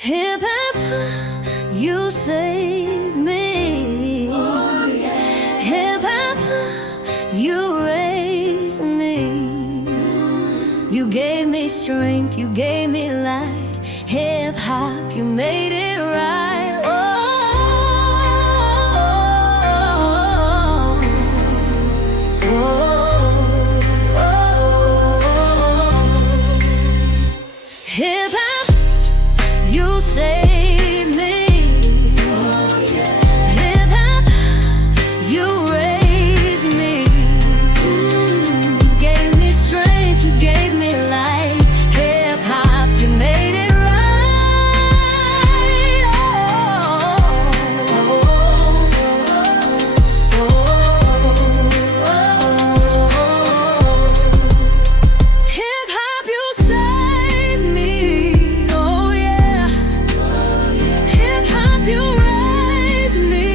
Hip hop, you saved me. Oh, yeah. Hip hop, you raised me. You gave me strength, you gave me light. Hip hop, you made it right. Hip hop, you saved me. Oh, yeah. Hip hop, you raised me. You gave me strength, you gave me light. Hip hop, you made it right. Hip hop, you saved me. Oh yeah. Hip hop, you raised me.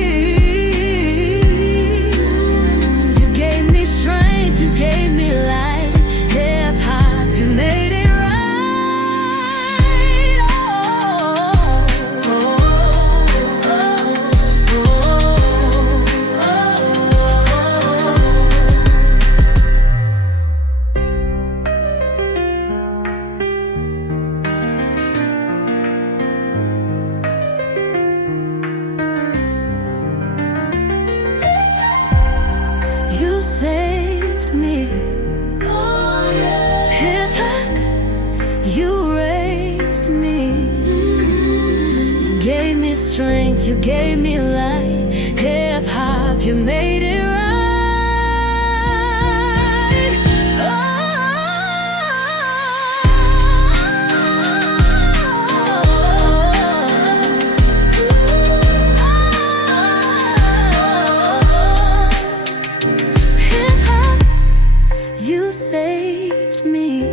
You gave me strength, you gave me light. Hip hop, you made it right. You saved me. Oh yeah. Hip hop, you raised me. You gave me strength, you gave me light. Hip hop, you made it right. Hip hop, you saved me.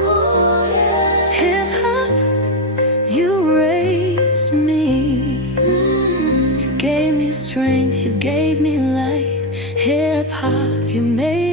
Oh yeah. Hip hop, you raised me. You gave me strength, you gave me light. Hip hop, you made